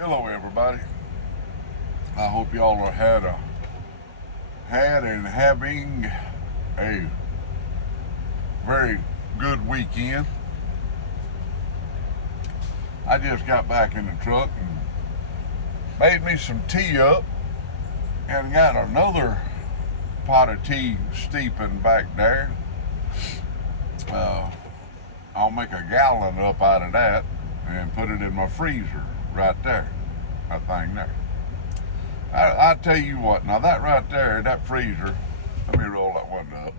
Hello, everybody. I hope y'all are had and having a very good weekend. I just got back in the truck and made me some tea up, and got another pot of tea steeping back there. I'll make a gallon up out of that and put it in my freezer right there. That thing there. I tell you what, now that right there, that freezer, let me roll that one up.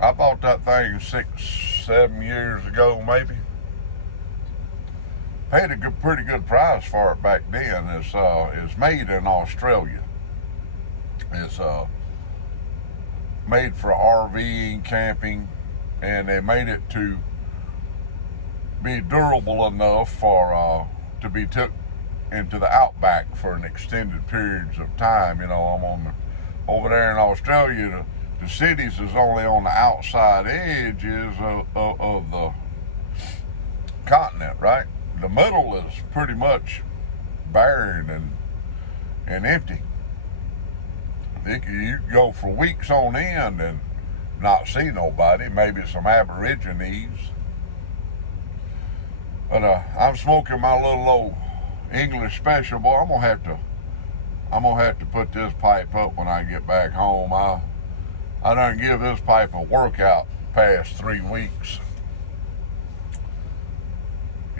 I bought that thing 6, 7 years ago, maybe. Paid a pretty good price for it back then. It's made in Australia. It's made for RVing, camping, and they made it to be durable enough for to be took into the outback for an extended periods of time. I'm over there in Australia. The cities is only on the outside edges of the continent, right? The middle is pretty much barren and empty. You can go for weeks on end and not see nobody, maybe some aborigines. But I'm smoking my little old English special. Boy, I'm gonna have to put this pipe up when I get back home. I done give this pipe a workout past 3 weeks.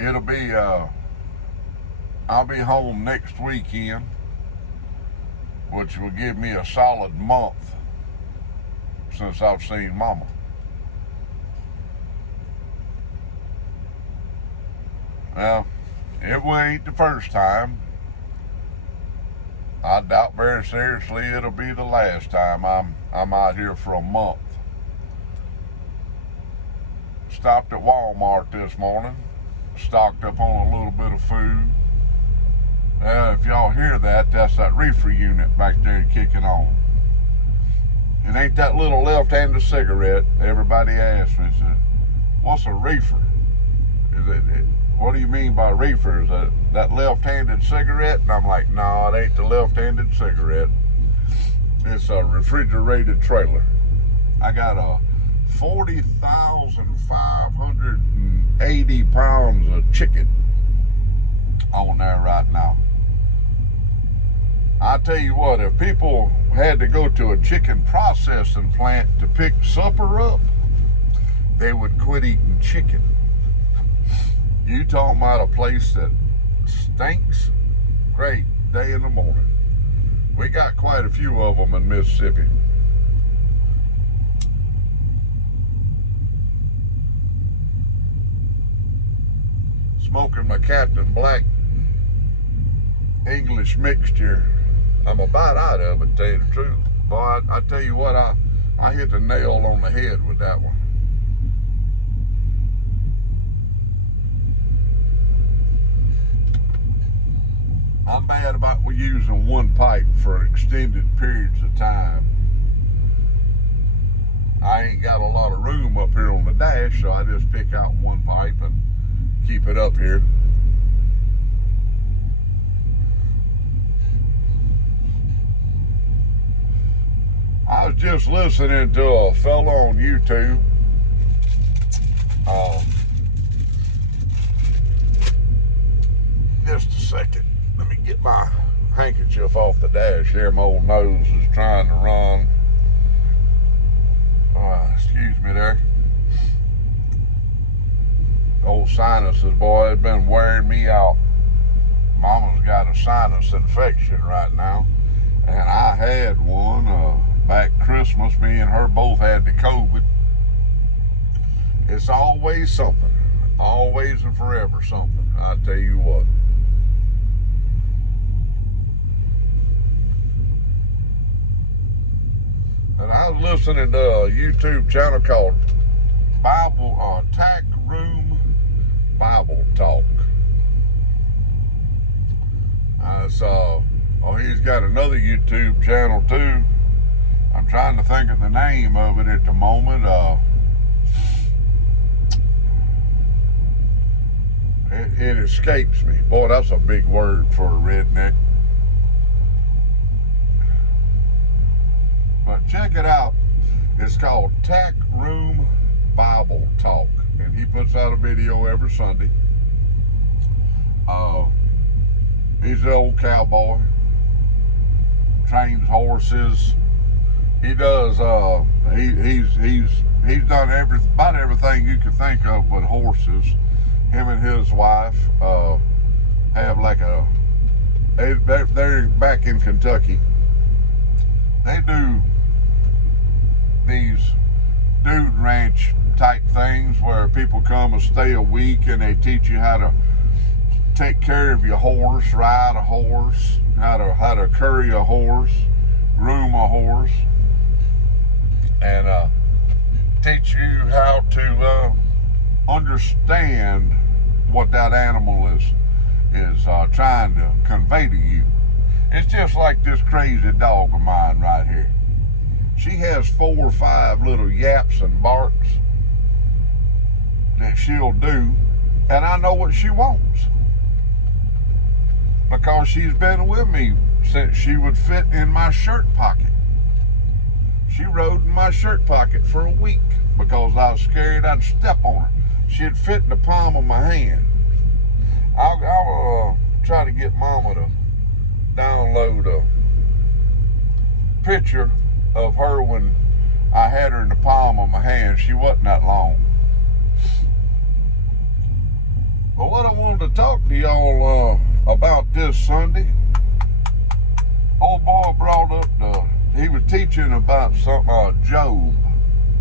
It'll be I'll be home next weekend, which will give me a solid month since I've seen Mama. Well, it ain't the first time. I doubt very seriously it'll be the last time I'm out here for a month. Stopped at Walmart this morning, stocked up on a little bit of food. If y'all hear that, that's that reefer unit back there kicking on. It ain't that little left-handed cigarette. Everybody asks me, said, "What's a reefer? What do you mean by reefer? Is that left-handed cigarette?" And I'm like, "No, it ain't the left-handed cigarette. It's a refrigerated trailer." I got a 40,580 pounds of chicken on there right now. I tell you what, if people had to go to a chicken processing plant to pick supper up, they would quit eating chicken. You talking about a place that stinks? Great day in the morning. We got quite a few of them in Mississippi. Smoking my Captain Black English mixture. I'm about out of it, to tell you the truth. Boy, I tell you what, I hit the nail on the head with that one. I'm bad about using one pipe for extended periods of time. I ain't got a lot of room up here on the dash, so I just pick out one pipe and keep it up here. I was just listening to a fellow on YouTube. Just a second. Let me get my handkerchief off the dash here. My old nose is trying to run. Excuse me there. Old sinuses, boy, it's been wearing me out. Mama's got a sinus infection right now, and I had one back Christmas. Me and her both had the COVID. It's always something, always and forever something. I tell you what. And I was listening to a YouTube channel called Tack Room Bible Talk. He's got another YouTube channel too. I'm trying to think of the name of it at the moment. it escapes me. Boy, that's a big word for a redneck. But check it out. It's called Tack Room Bible Talk, and he puts out a video every Sunday. He's an old cowboy, trains horses. He does. He's done about everything you can think of with horses. Him and his wife have like they're back in Kentucky. They do these dude ranch type things where people come and stay a week and they teach you how to take care of your horse, ride a horse, how to curry a horse, groom a horse, and teach you how to understand what that animal is trying to convey to you. It's just like this crazy dog of mine right here. She has 4 or 5 little yaps and barks that she'll do, and I know what she wants because she's been with me since she would fit in my shirt pocket. She rode in my shirt pocket for a week because I was scared I'd step on her. She'd fit in the palm of my hand. I'll try to get Mama to download a picture of her when I had her in the palm of my hand. She wasn't that long. But what I wanted to talk to y'all about this Sunday, old boy brought up he was teaching about something, Job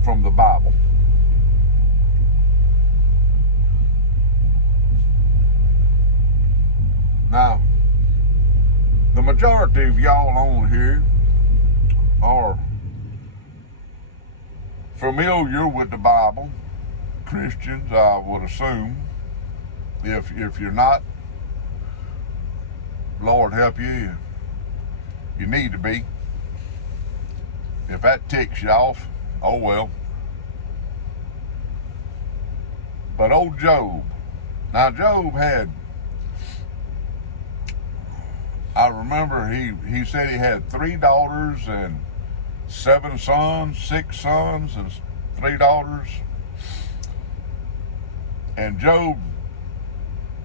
from the Bible. Now, the majority of y'all on here are familiar with the Bible. Christians, I would assume. If you're not, Lord help you, you need to be. If that ticks you off, oh well. But old Job. Now Job had, I remember he said he had 3 daughters and 7 sons, 6 sons and 3 daughters. And Job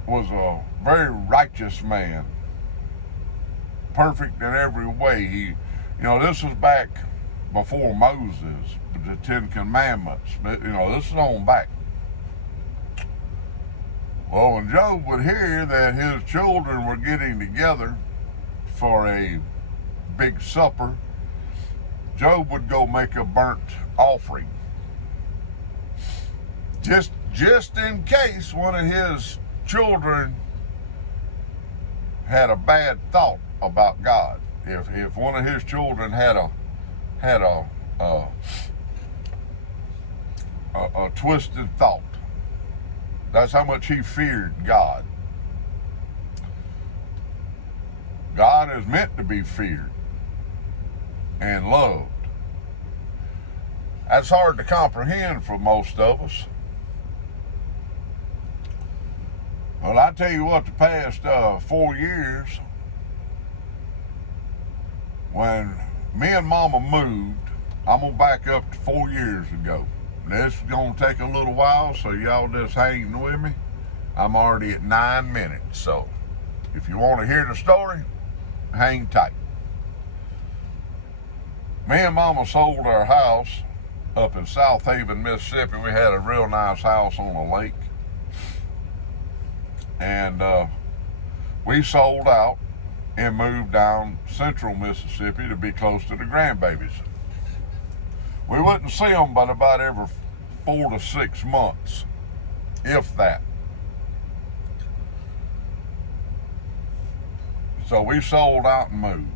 was a very righteous man. Perfect in every way. This was back before Moses, the 10 Commandments. This is on back. Well, when Job would hear that his children were getting together for a big supper, Job would go make a burnt offering. Just in case one of his children had a bad thought about God. If one of his children had a twisted thought. That's how much he feared God. God is meant to be feared and loved. That's hard to comprehend for most of us. Well, I tell you what, the past 4 years, when me and Mama moved, I'm going to back up to 4 years ago. This is going to take a little while, so y'all just hang with me. I'm already at 9 minutes, so if you want to hear the story, hang tight. Me and Mama sold our house up in South Haven, Mississippi. We had a real nice house on a lake. And we sold out and moved down central Mississippi to be close to the grandbabies. We wouldn't see them but about every 4 to 6 months, if that. So we sold out and moved.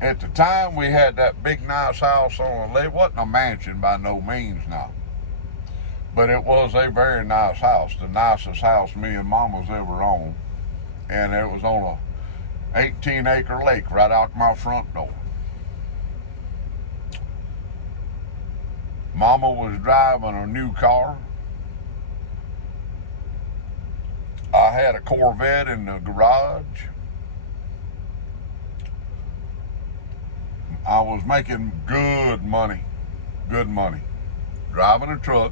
At the time, we had that big, nice house on a lake. It wasn't a mansion by no means now. But it was a very nice house, the nicest house me and Mama's ever owned. And it was on a 18-acre lake right out my front door. Mama was driving a new car. I had a Corvette in the garage. I was making good money, driving a truck.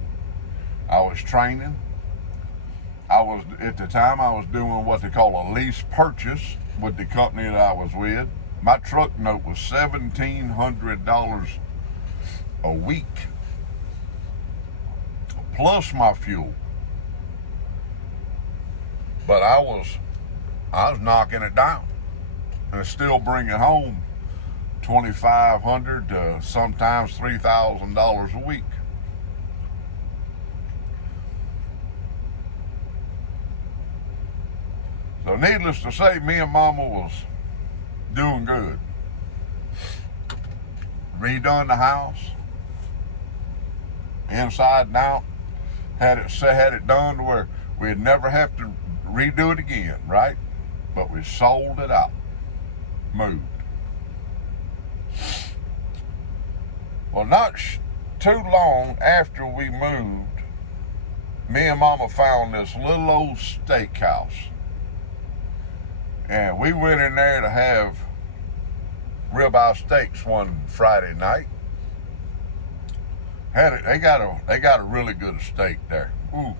I was training. At the time, I was doing what they call a lease purchase with the company that I was with. My truck note was $1,700 a week, plus my fuel. But I was knocking it down, and still bringing home $2,500 to sometimes $3,000 a week. So needless to say, me and Mama was doing good. Redone the house, inside and out. Had it done to where we'd never have to redo it again, right? But we sold it out, moved. Well, not too long after we moved, me and Mama found this little old steakhouse. And we went in there to have ribeye steaks one Friday night. They got a really good steak there. Ooh.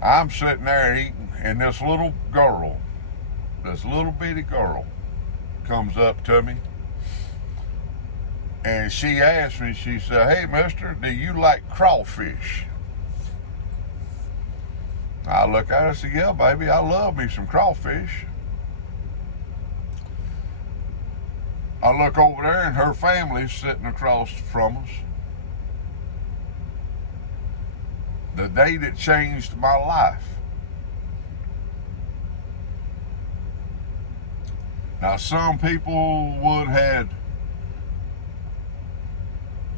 I'm sitting there eating, and this little bitty girl comes up to me, and she asked me, she said, "Hey, mister, do you like crawfish?" I look at her and said, "Yeah, baby, I love me some crawfish." I look over there, and her family's sitting across from us. The day that changed my life. Now, some people would have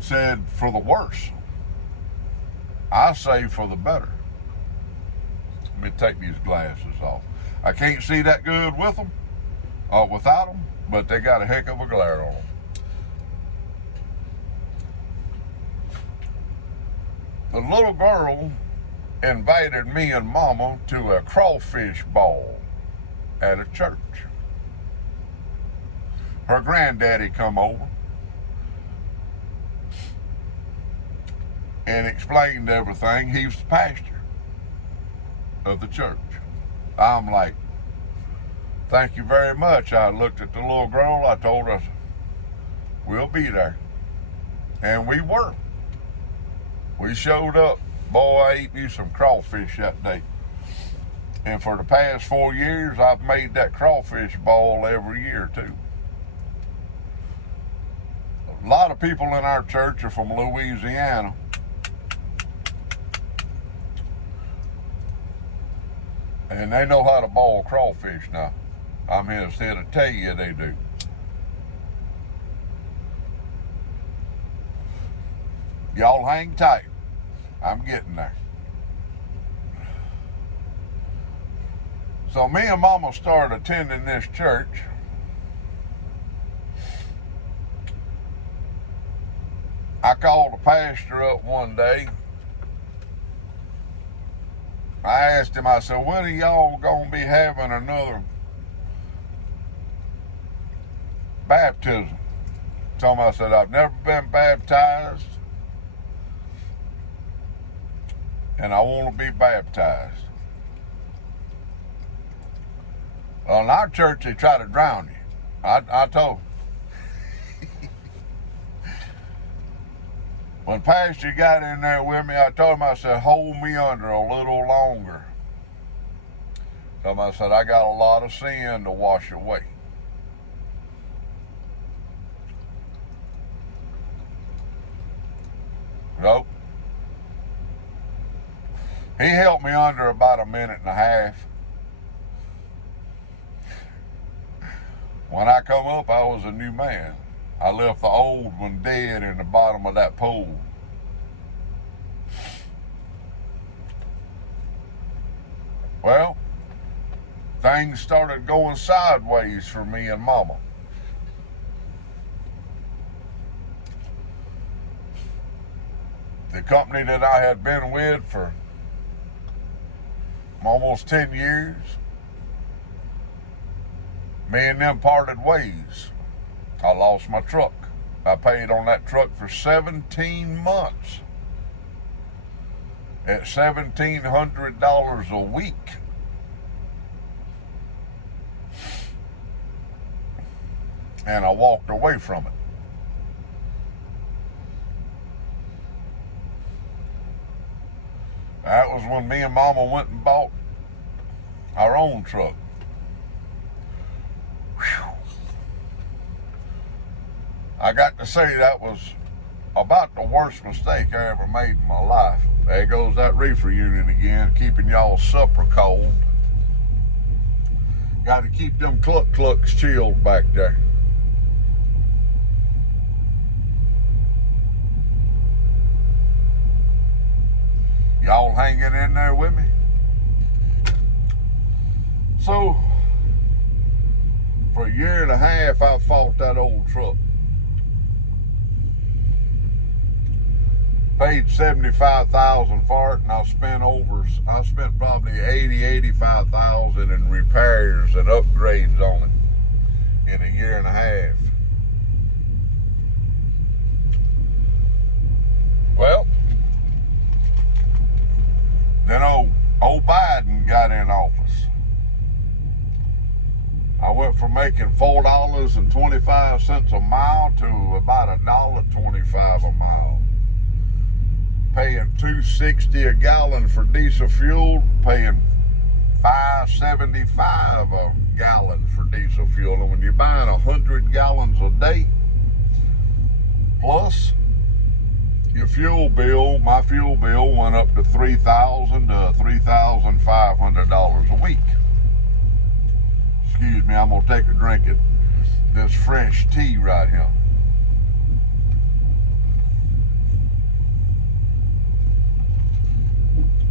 said for the worse. I say for the better. Let me take these glasses off. I can't see that good with them, without them, but they got a heck of a glare on them. The little girl invited me and Mama to a crawfish ball at a church. Her granddaddy come over and explained everything. He was the pastor of the church. I'm like, "Thank you very much." I looked at the little girl. I told her, "We'll be there." And we were. We showed up. Boy, I ate me some crawfish that day. And for the past 4 years, I've made that crawfish ball every year, too. A lot of people in our church are from Louisiana. And they know how to ball crawfish now. I'm here to tell you they do. Y'all hang tight. I'm getting there. So me and Mama started attending this church. I called the pastor up one day. I asked him, I said, "When are y'all gonna be having another baptism?" Told him, I said, "I've never been baptized, and I want to be baptized." Well, in our church, they try to drown you. I told him. When Pastor got in there with me, I told him, I said, "Hold me under a little longer." Told him, I said, "I got a lot of sin to wash away." Nope. He helped me under about a minute and a half. When I come up, I was a new man. I left the old one dead in the bottom of that pool. Well, things started going sideways for me and Mama. the company that I had been with for almost 10 years, me and them parted ways. I lost my truck. I paid on that truck for 17 months at $1,700 a week. And I walked away from it. That was when me and Mama went and bought our own truck. Whew. I got to say that was about the worst mistake I ever made in my life. There goes that reefer unit again, keeping y'all supper cold. Got to keep them clucks chilled back there. Y'all hanging in there with me? So, for a year and a half, I fought that old truck. Paid $75,000 for it, and I spent probably $85,000 in repairs and upgrades on it in a year and a half. Well, then old Biden got in office. I went from making $4.25 a mile to about $1.25 a mile. Paying $2.60 a gallon for diesel fuel, paying $5.75 a gallon for diesel fuel. And when you're buying 100 gallons a day, plus your fuel bill, my fuel bill went up to $3,000 to $3,500 a week. Excuse me, I'm gonna take a drink of this fresh tea right here.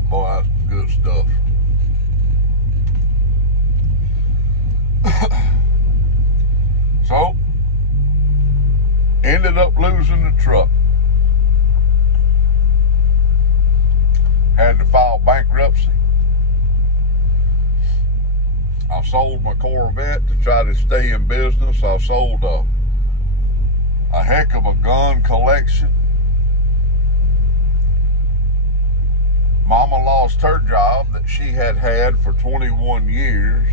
Boy, that's good stuff. So, ended up losing the truck. Had to file bankruptcy. I sold my Corvette to try to stay in business. I sold a heck of a gun collection. Mama lost her job that she had for 21 years.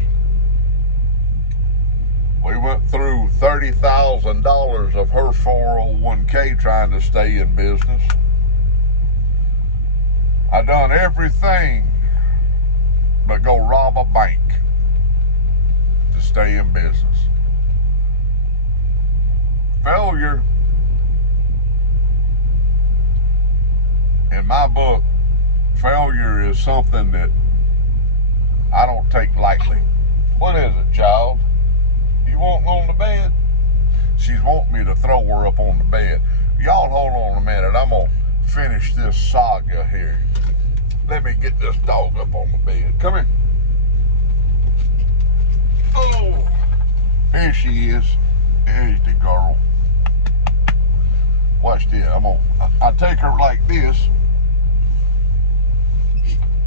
We went through $30,000 of her 401k trying to stay in business. I done everything but go rob a bank to stay in business. Failure, in my book, failure is something that I don't take lightly. What is it, child? You want on the bed? She's wanting me to throw her up on the bed. Y'all hold on a minute. I'm going to finish this saga here. Let me get this dog up on the bed. Come here. Oh, here she is. There's the girl. Watch this. I take her like this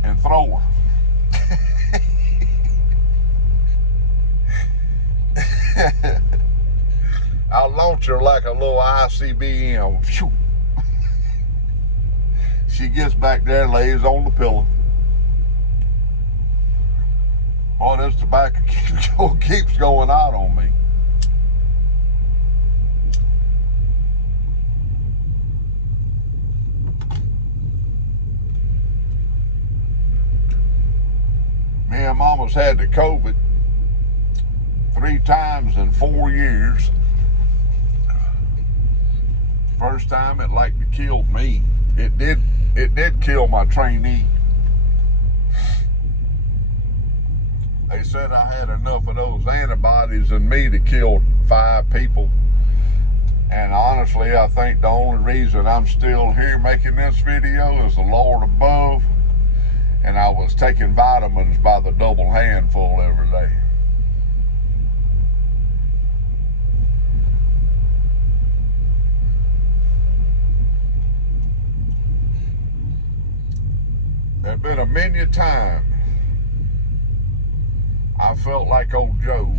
and throw her. I'll launch her like a little ICBM. Phew. She gets back there and lays on the pillow. Oh, this tobacco keeps going out on me. Me and Mama's had the COVID 3 times in 4 years. First time it like killed me. It did kill my trainee. They said I had enough of those antibodies in me to kill 5 people. And honestly, I think the only reason I'm still here making this video is the Lord above. And I was taking vitamins by the double handful every day. There's been a many a time I felt like old Job.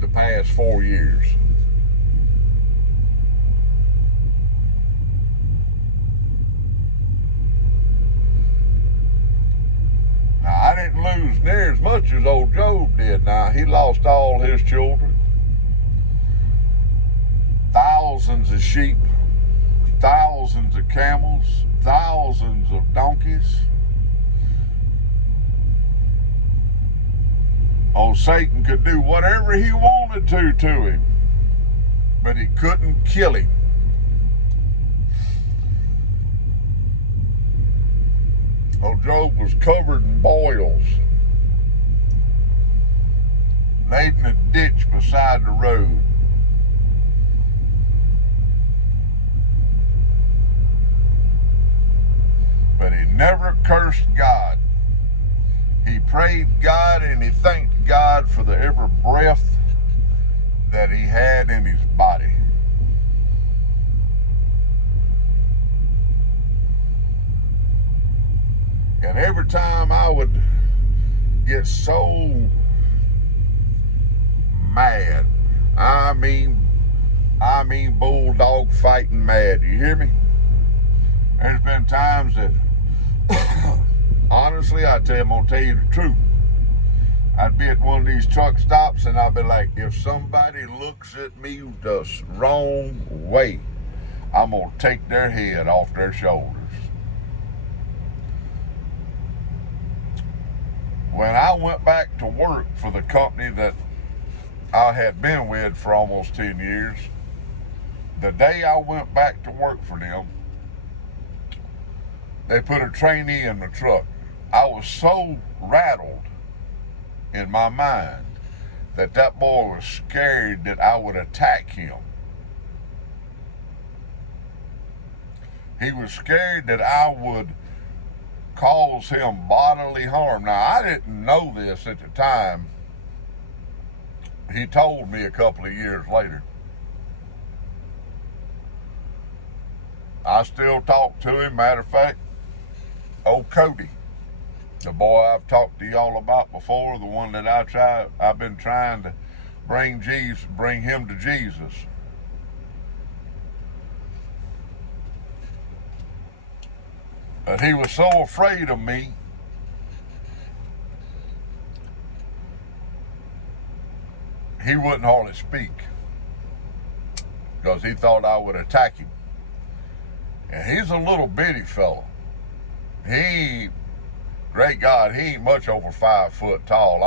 The past 4 years. Now, I didn't lose near as much as old Job did. Now, he lost all his children, thousands of sheep, thousands of camels, thousands of donkeys. Oh, Satan could do whatever he wanted to him, but he couldn't kill him. Oh, Job was covered in boils, laid in a ditch beside the road. But he never cursed God. He prayed God and he thanked God for the every breath that he had in his body. And every time I would get so mad, I mean bulldog fighting mad, you hear me? There's been times that honestly, I'm gonna tell you the truth. I'd be at one of these truck stops and I'd be like, if somebody looks at me the wrong way, I'm gonna take their head off their shoulders. When I went back to work for the company that I had been with for almost 10 years, the day I went back to work for them, they put a trainee in the truck. I was so rattled in my mind that boy was scared that I would attack him. He was scared that I would cause him bodily harm. Now, I didn't know this at the time. He told me a couple of years later. I still talk to him. Matter of fact, old Cody, the boy I've talked to y'all about before, the one that I've been trying to bring him to Jesus. But he was so afraid of me, he wouldn't hardly speak because he thought I would attack him. And he's a little bitty fellow. Great God, he ain't much over 5 foot tall.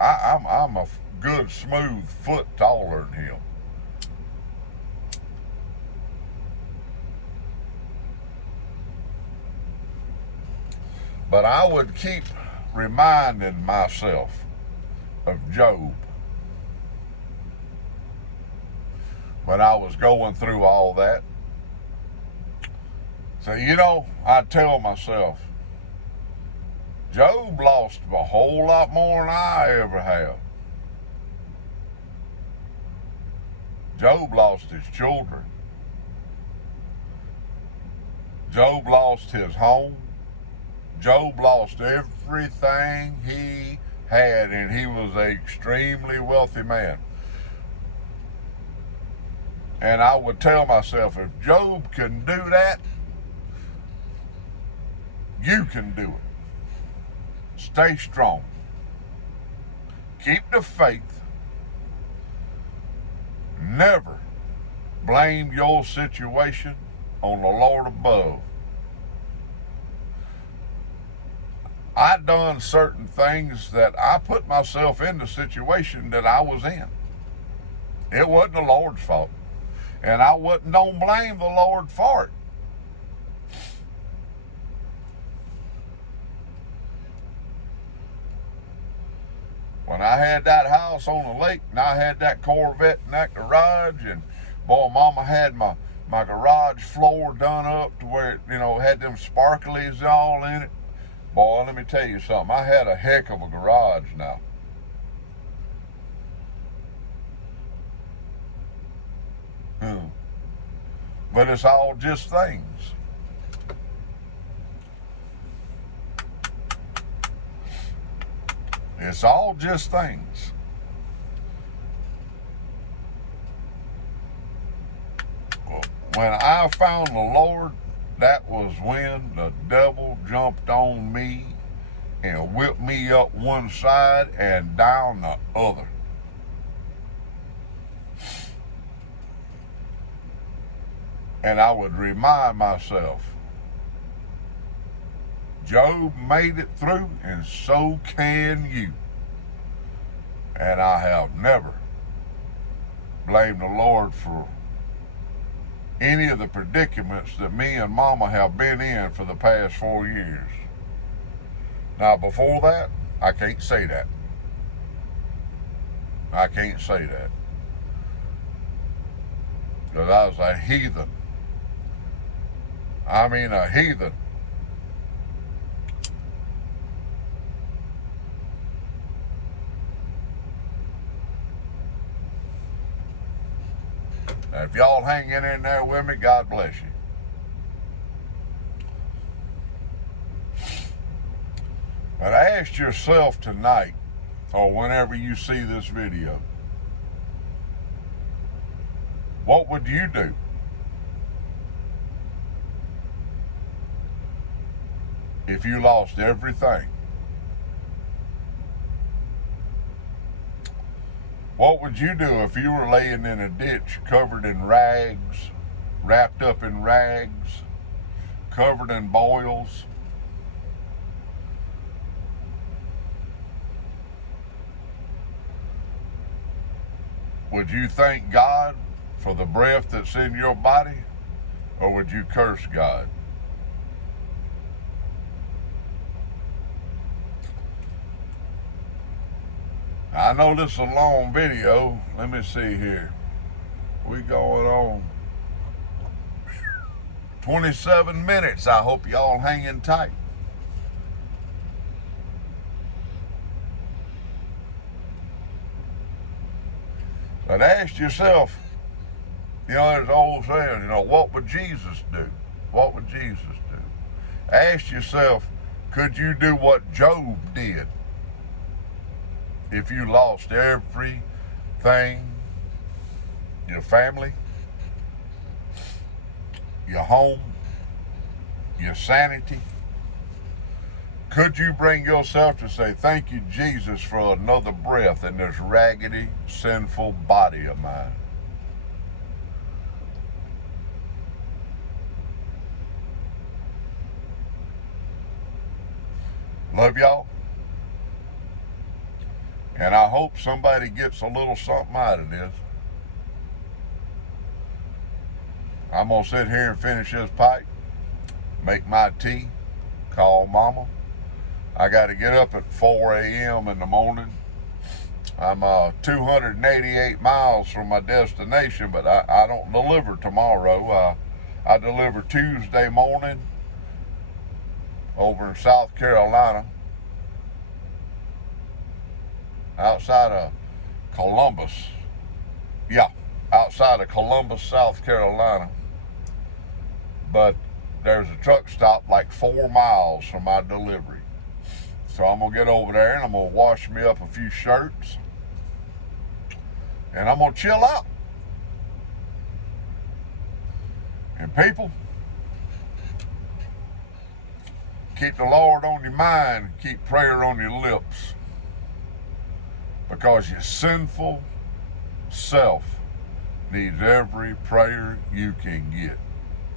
I'm a good smooth foot taller than him. But I would keep reminding myself of Job when I was going through all that. So, I'd tell myself, Job lost a whole lot more than I ever have. Job lost his children. Job lost his home. Job lost everything he had, and he was an extremely wealthy man. And I would tell myself, if Job can do that, you can do it. Stay strong. Keep the faith. Never blame your situation on the Lord above. I done certain things that I put myself in the situation that I was in. It wasn't the Lord's fault. And I don't blame the Lord for it. When I had that house on the lake and I had that Corvette in that garage, and boy, Mama had my garage floor done up to where it, had them sparklies all in it. Boy, let me tell you something. I had a heck of a garage now. But it's all just things. It's all just things. When I found the Lord, that was when the devil jumped on me and whipped me up one side and down the other. And I would remind myself, Job made it through, and so can you. And I have never blamed the Lord for any of the predicaments that me and Mama have been in for the past 4 years. Now, before that, I can't say that. I can't say that. Because I was a heathen. I mean, a heathen. Now, if y'all hanging in there with me, God bless you. But ask yourself tonight, or whenever you see this video, what would you do if you lost everything? What would you do if you were laying in a ditch covered in rags, wrapped up in rags, covered in boils? Would you thank God for the breath that's in your body, or would you curse God? I know this is a long video. Let me see here. We going on 27 minutes. I hope y'all hanging tight. But ask yourself, there's an old saying, what would Jesus do? What would Jesus do? Ask yourself, could you do what Job did if you lost everything, your family, your home, your sanity? Could you bring yourself to say, thank you, Jesus, for another breath in this raggedy, sinful body of mine? Love y'all. And I hope somebody gets a little something out of this. I'm going to sit here and finish this pipe, make my tea, call Mama. I got to get up at 4 a.m. in the morning. I'm 288 miles from my destination, but I don't deliver tomorrow. I deliver Tuesday morning over in South Carolina, outside of Columbus. Yeah, outside of Columbus, South Carolina. But there's a truck stop like 4 miles from my delivery. So I'm going to get over there and I'm going to wash me up a few shirts. And I'm going to chill out. And people, keep the Lord on your mind, keep prayer on your lips. Because your sinful self needs every prayer you can get.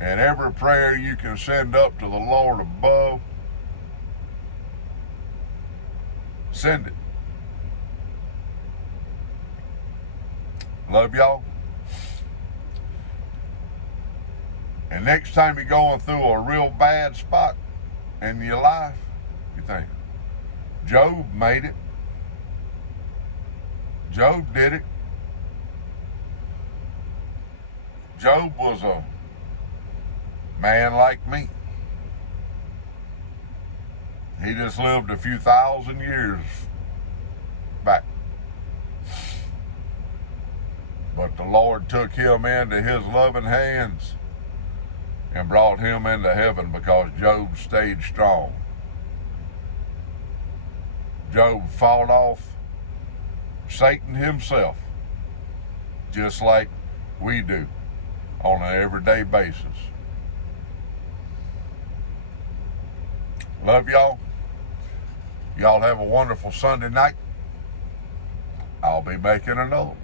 And every prayer you can send up to the Lord above, send it. Love y'all. And next time you're going through a real bad spot in your life, you think, Job made it. Job did it. Job was a man like me. He just lived a few thousand years back. But the Lord took him into his loving hands and brought him into heaven because Job stayed strong. Job fought off Satan himself, just like we do on an everyday basis. Love y'all. Y'all have a wonderful Sunday night. I'll be making another one.